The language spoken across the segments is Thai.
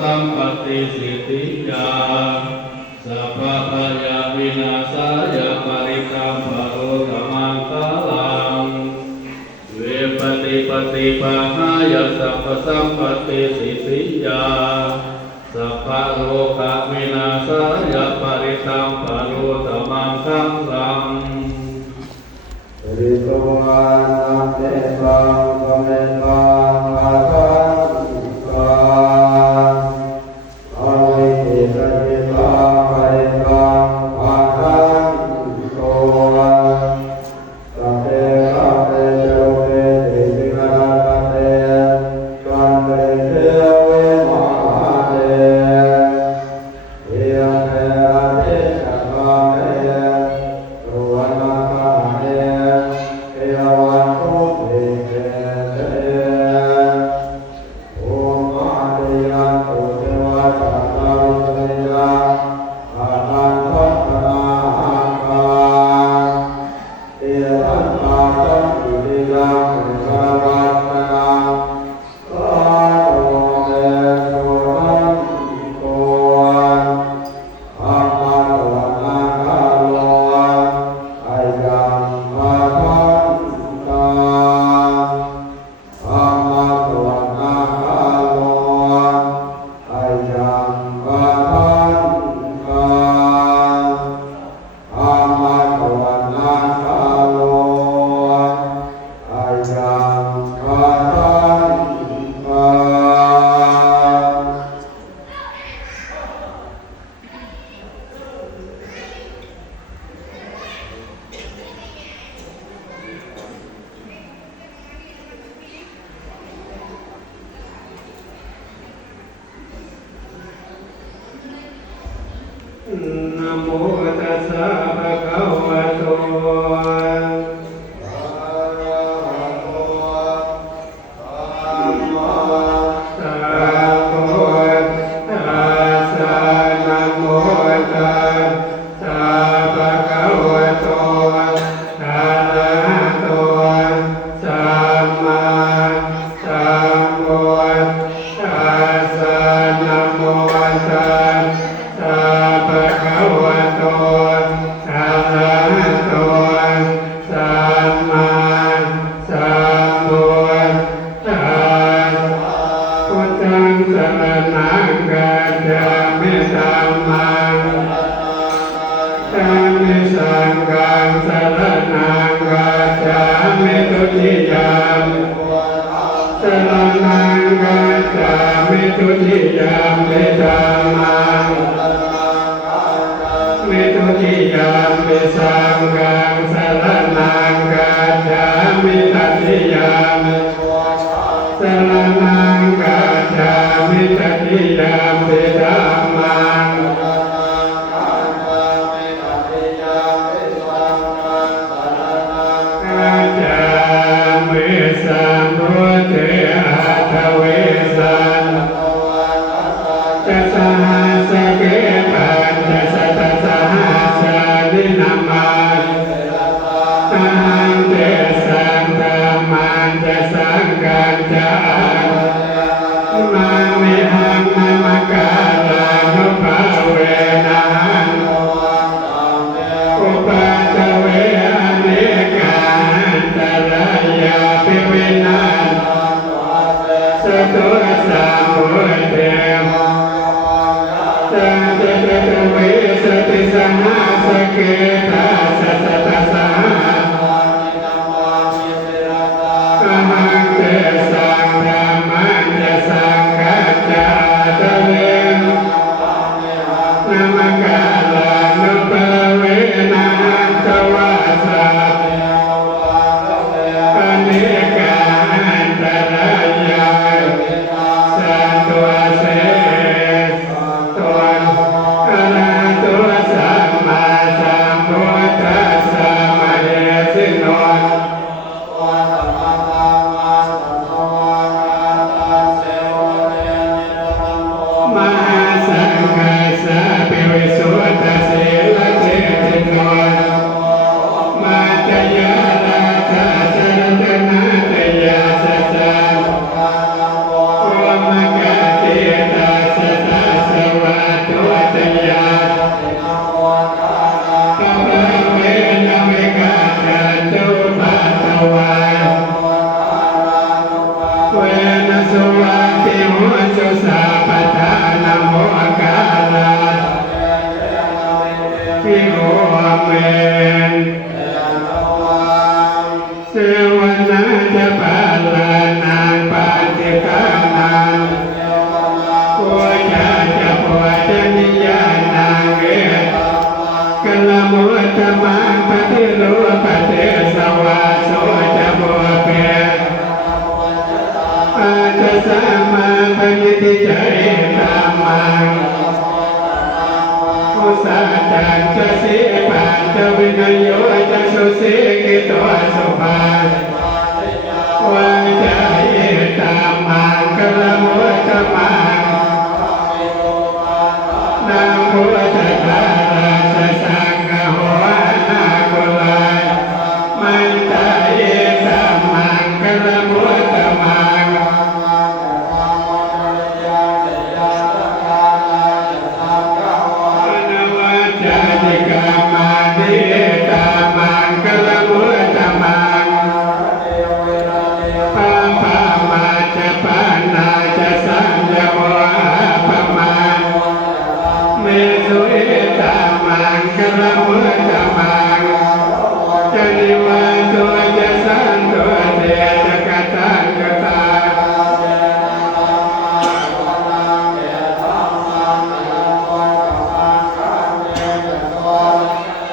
สัมปติสิทธิยาสัพพะพยาวินาศายาปริตัมภโรธรรมังคาลังเวปฏิปฏิปะหายาสัพพสัมปติสิทธิยาสัพพะโลกวินาศายาปริตัมภโรธรรมังคาลังริโตวานะเตปังภเวตังอาคันตังอวิหิตติตังภริตังอาคันตุสัพเพสัพเพเจโรเมติสิกขาเตตันเตเทเวมหาเตเอียเทระเทสัพพะเมตุวันนาคาเตเอวันตุเตเตโอมาเตยันตุเทวตาตาวิเตยะอานันทัตตนาหังคาเอตันตาตันติเตยังเมฆวัตตนาสาธุเมสุนันโตอามาตวันนาคาโลอายังอาทันตาอามาตวันนาคาโลอายังอาทันตาอามาตวันนาคาโลอายังอาทันตานะโมตัสสะภะคะวะโตอะระหะโตสัมมาสัมพุทธัสสะนะโมตัสสะภะคะวะโตอะระหะโตสัมมาสัมพุทธัสสะนะโมตัสสะภะคะวะโตอะระหะโตสัมมาสัมพุทธัสสะพุทธังสรณังกัจฉามิธัมมังธัมมิสังฆังสรณังกัจฉามิทุติยามสรณังกัจฉามิทุติยามปิธัมมังมิทุติยามปิสังฆังสรณังกัจฉามิตติยามสรณังกัจฉามิตติยามปิธัมมังกัจฉามิสัมพุทเถอะทะเวสันจะสหัสเกปัญจะสัตตสหัสนินามาตังเตสังธรรมันจะสังกัจจามังมิหังมะมะกาลานุภาเวนะหังอุปัฏฐเวอเนกาหันตรายาภิวินันสตุสัมพุทเถสัจจตเวสติสหัสเกตัสสะตัสสะอหังเตสังธรรมังจะสังกัจจา ธรรมังปฏิรูปเทสวาโสจะโมเปอาจสามังปณิทิจาริธรรมังโอสาจันจะสีปัญจะวินโยจะสุสีกิโตสุภาวังจะเยตามังกลมุตตมังนังพุทธทาราชสังฆโหนาคุลามันจะเยตามังกลมุตตมังอนวัจจติกามาดิตามังกลมุตตมังปะปะมาจะปานาจะสัญญโมปะมาเมสุเอตามังกลมุตตมังจะนิวันตัวจะสันตัวเทจะกตังกตา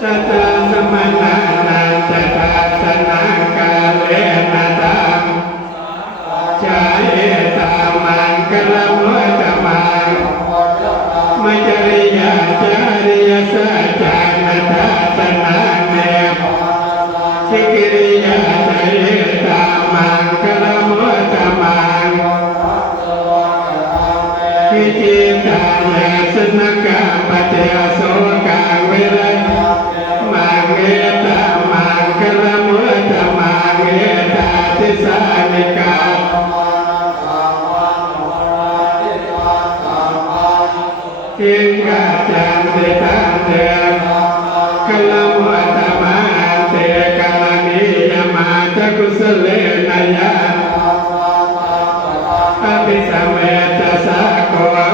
สัตตสมนานันจะทัสนาการเลนะตังจาเอตามังกลมุตตมังมัจจริยาจาริยสัจจานัตตนาเนสิกิริยาจาเอตามังกลมุตตมังวิจิตายาสนกาปเตโสกาเวรมังเอตามังกลมุตตมังเอตาติสานิกาอิงกาจันเตตังเตกลมุตตมังเตกลนิยมาจักุสเลนะยะอภิสัมเมตสะโกวะ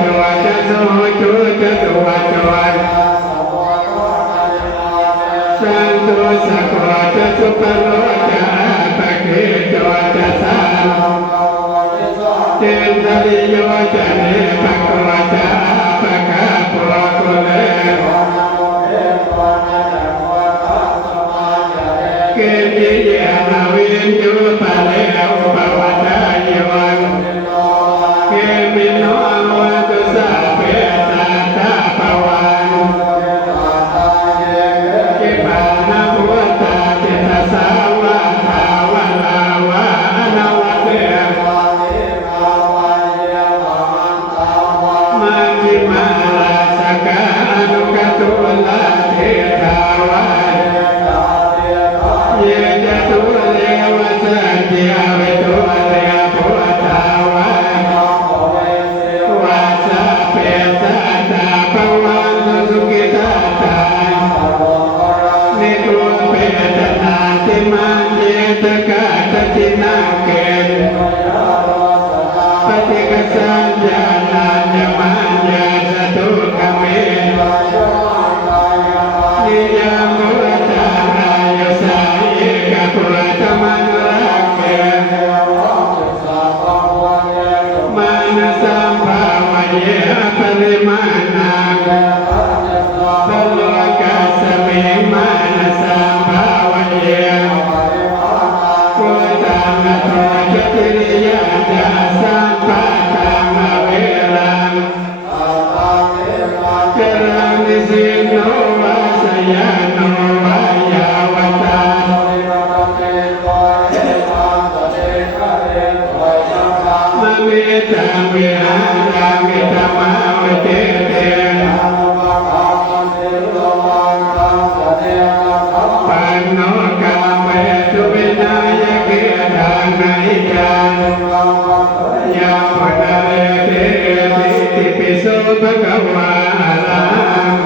โจจะโสจุจะตัวโจสันตุสะโกจะสุปโลจะปะเกโจจะสาเจนทริโยจะเนปะโกจะปะกะโพโกเลเกจิเยนาวินจุปะเลอุปวัตายังเกมิโนอวัตุสะเปตาตาปวันเกปานาพุทธาเจตสาวะภาวะลาวะอนาวะเตมังคิมาลาสกาอนุกตุลาเทตาวะเยจะตุเลวะสันติอาเวตุเตพุทธาวะวาสะเปตาตาปวันสุกิตาตานิโกเปตนาติมันเยตกะตตินาเกปฏิกสัญญาณัญญมัญญาสตุกเมนิยามมุตตารายสายกะปุตตมันุรักเกมานะสัมภาวะเยปริมาณังตโลกัสสมิมานะสัมภาวะเยกุตังโตจติริยาจะสัมปะตังอเวรังจรังนิสิโนวาสยาโนวายาวตามะเมตังวิหารังวิตมาวเตเตปันโนกาเมตุวินายเกทางไหนจังยามปนาเลเตติปิโสภะคะวาอะระหัง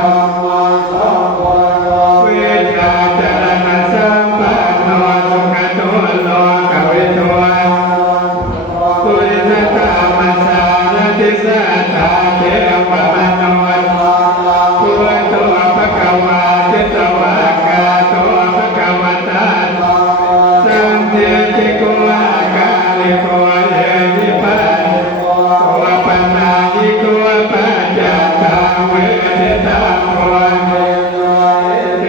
เวชาจารณะสัมปันโนสุขโตโลกวิโตปุริสตามัสสารติสัทธาเทวมโนพุทโธภะคะวาจิตวากาโตภะคะวตาสัมเทติโกอาการิโกเยนิปัสโกปัญญาญิโกปัจจตังเวทิตังโวเท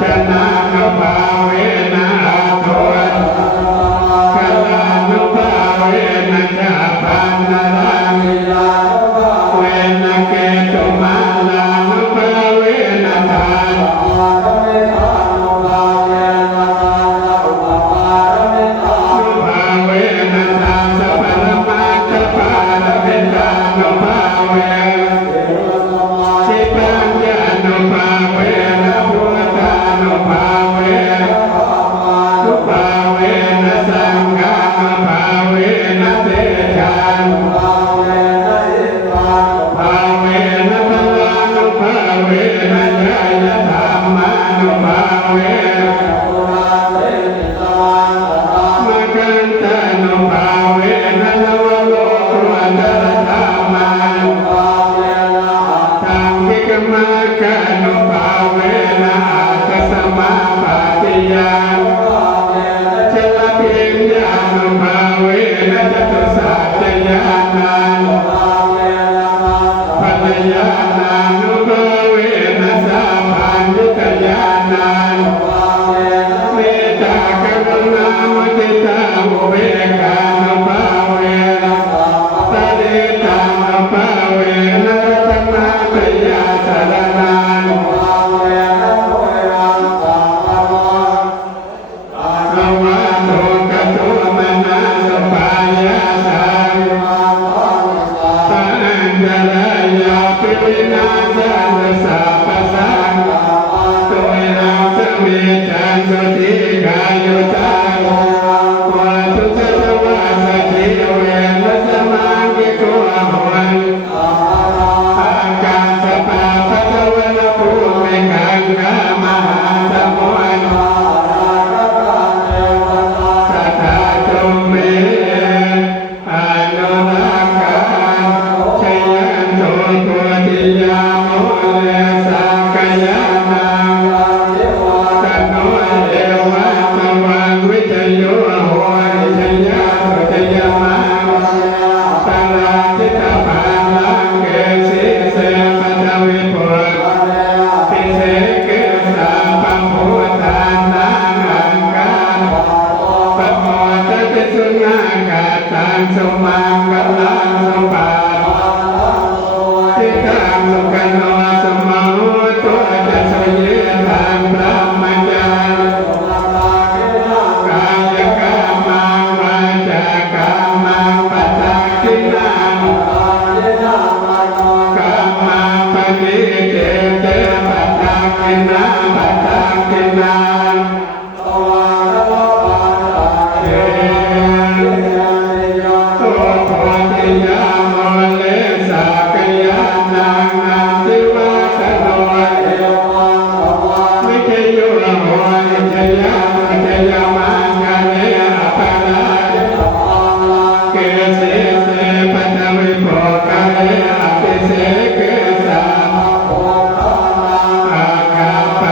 ชนะนุภาเวนะอาโทกลานุภาเวนะชาปันนารังเวนะเกตุมาลานุภาเวนะทานนุภาเวนะทานสัพพะมัตถปารมิตานุภาเวสิปัญญานุภาเวนะพุทธานุภาเวนุภาเวนะสังฆานุภาเวนะเตชะนุภาเวนะพลานุภาเวนะญาณธรรมานุภาเวมะกันตานุภาเวนะนวโลกุตระธรรมาทังคิกมากานุภาเวนะอาคัสมาปาติยาชลพิญญานุภาเวนะจตุสัจจญาณังปัญญานานุภาเวนะสัพพัญญุตญาณังเมตตากรุณามุทิตาอุเบกขานุภาเวนะตเดตานุภาเวนะรัตนาตยาสรณังภวะโตกะโตมนะสุปายาสังสังฆรายาปิวินาศาสะปัสสังตุนังสมิจันตุติกายุตังวะทุสัจวะสัจจิเวนะสมังกิโกอโหนอากาสปะปะตะวันภูมิคังคามหาสมุทรสัทธาตุเมอนุรักขาชยันโตตุติยาโมเลสังกายานังตโนเอวะตวังวิจโยโหนิชยาสุจยมังตลาจิตปาลังเกสิเสปะทวิปุติเสเกสาปัมพุทานังอังกาปะโมทะติสุนากาตังสุมังกลังสุปาทิตังสุขโนสมหุตุจะสยิตังพระมัญญากายกามังวาจากามังปัตตังกินังกามังปฏิเจเตปัตตังกินังปัตตังกินังเอโตโพธิยาโมเลสักยานังนันติวะสโนเอวิเทโยโหนิชยามุจยมังคะเนอปาราเกสิเสปัทวิโภคะเนอภิเสเกสาอาคาปะ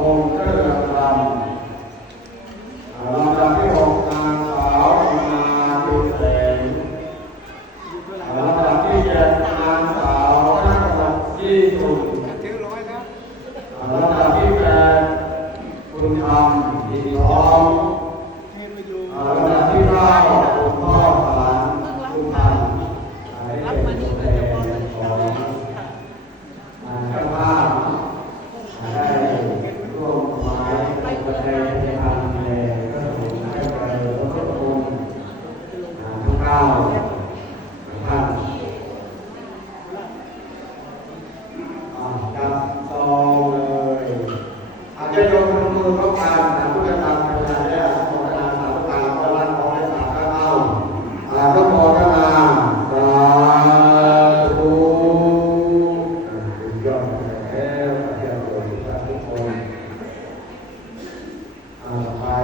องค์เจ้าลำดับที่หกนางสาวมาตุแสงลำดับที่เจ็ดนางสาวนักสัตย์ที่สุดลำดับที่แปดคุณธรรมดีทองลำดับที่เก้าคุณพ่อสารคุณธรรมรับมานี่ก็จะบอกเลยของเจ้าภาพได้ร่วมหมายประเทศในทางในพระสงฆ์ให้การรับพระองค์ทุกเก้าท่านจับซองเลยอาจจะยกมือพร้อมกันนะผู้กระทำการงานเนี่ยขอประทานสาธุการขอรับขอให้สาธุเข้าก็ขอประทานสาธุยอดแล้วพระเจ้าโปรดทุกคน